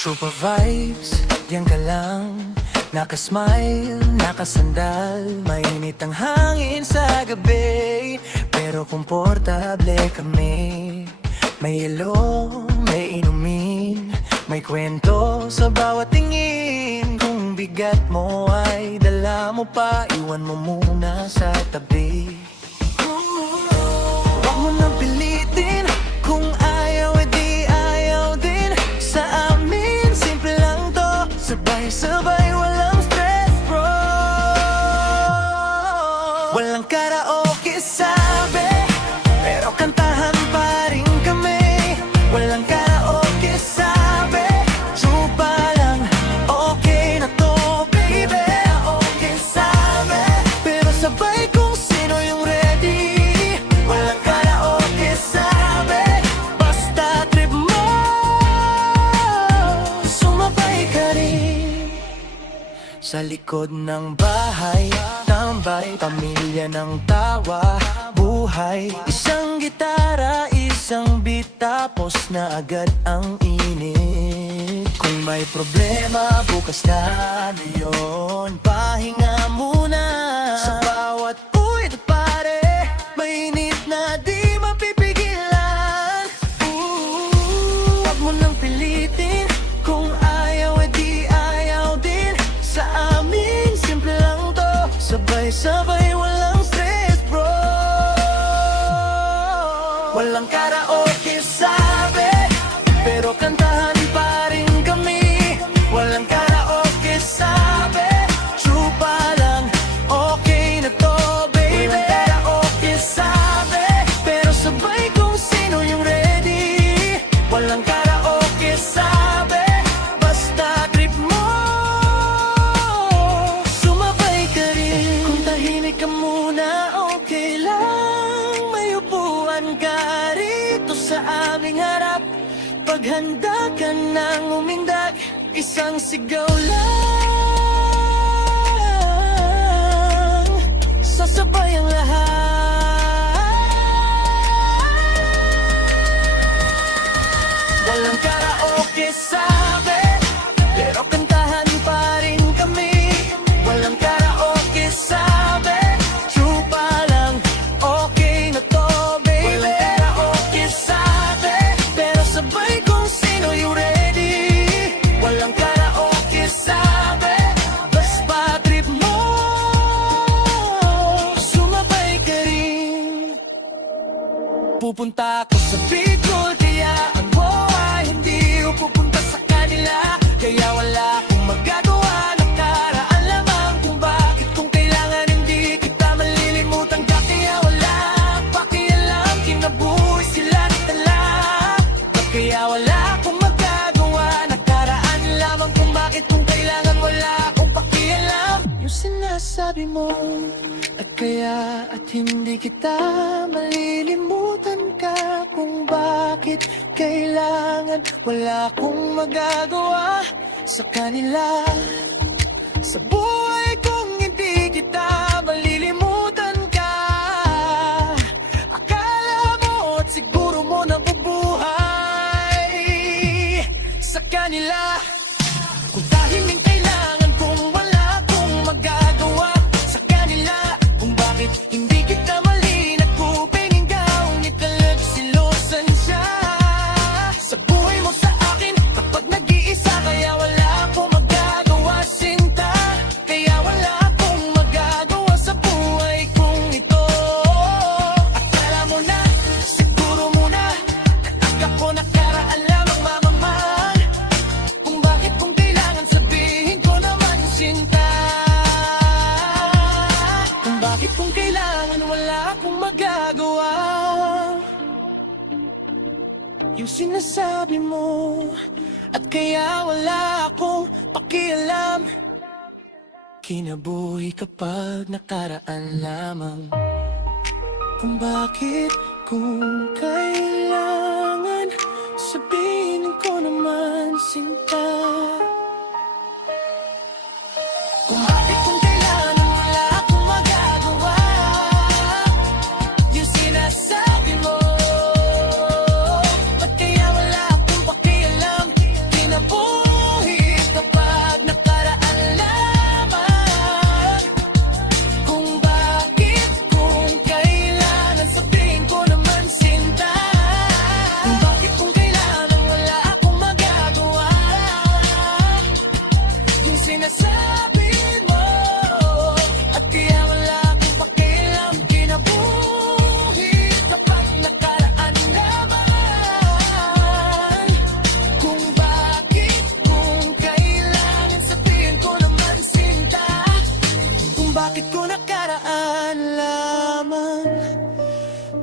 Chupa vibes, diyan ka lang. Nakasmile, nakasandal. Mainit ang hangin sa gabi, pero komportable kami. May ilo, may inumin, may kwento sa bawat tingin. Kung bigat mo ay dala mo pa, iwan mo muna sa tabi. Huwag mo nang pilitin, kung ayaw edi ayaw din. Sa amin, simple lang to, sabay-sabay, walang stress bro. Walang karaoke sabi, pero kantahan pa rin kami. Walang karaoke sabi, chupa lang, okay na to baby. Okay sabi, pero sabay kung sino yung ready. Walang karaoke sabi, basta trip mo, sumabay ka rin. Sa likod ng bahay, tambay, pamilya ng tawa, buhay. Isang gitara, isang beat, tapos na agad ang init. Kung may problema, bukas na yun. Pahinga muna sa bawat uwi at pare. Mainit na di mapipigilan. Huwag mo nang pilitin, kung ayaw edi ayaw din. Sa amin, simple lang to, sabay-sabay, walang stress bro. Walang karaoke sabi, pero kantahan pa rin kami. Walang karaoke sabi, chupa lang, okay na to baby. Walang karaoke sabi, pero sabay kung sino yung ready. Walang karaoke sabi, basta trip mo, sumabay ka rin. Kung tahimik ka muna, okay lang. May upuan ka rito sa aming harap. Paghanda ka nang umindak, isang sigaw lang, sasabay ang lahat. Walang karaoke sabi, pero kantahan pa rin kami. Walang karaoke sabi, chupa lang, okay na to baby. Walang karaoke sabi, pero sabay kung sino yung ready. Walang karaoke sabi, basta trip mo, sumabay ka rin. Pupunta ako sa Bicol, kaya ang buhay hindi ko pupunta sa kanila. Kaya wala akong magagawa, nakaraan lamang kung bakit. Kung kailangan hindi kita malilimutan ka, kaya wala pakialam, kinabuhi sila nitala. Kaya wala akong magagawa, nakaraan lamang kung bakit. Kung kailangan wala akong pakialam, yung sinasabi mo. At kaya at hindi kita malilimutan ka, kung bakit kailangan wala akong magagawa sa kanila. Sa buhay kong hindi kita malilimutan ka, akala mo at siguro mo nabubuhay sa kanila. Kung tahimik kailangan, kung wala akong magagawa sa kanila, kung bakit hindi kita malinak, kuping ikaw nitalag silosan siya. Sa buhay mo sa akin, kapag nag-iisa, kaya wala akong magagawa sinta. Kaya wala akong magagawa sa buhay kong ito. Akala mo na, siguro muna, at ako nakaraan lamang mamamahal. Kung bakit kung kailangan sabihin ko naman sinta. Kung bakit kung kailangan wala akong magagawa, yung sinasabi mo. At kaya wala akong pakialam, kinabuhi kapag nakaraan lamang. Kung bakit kung kailangan sabihin ko naman sinta. Kung bakit kung kailangan wala akong magagawa, yung sinasabi mo. Ba't kaya wala akong pakialam, kinabuhi bakit ko nakaraan lamang?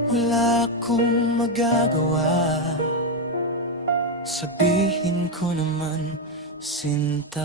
Wala akong magagawa. Sabihin ko naman, sinta.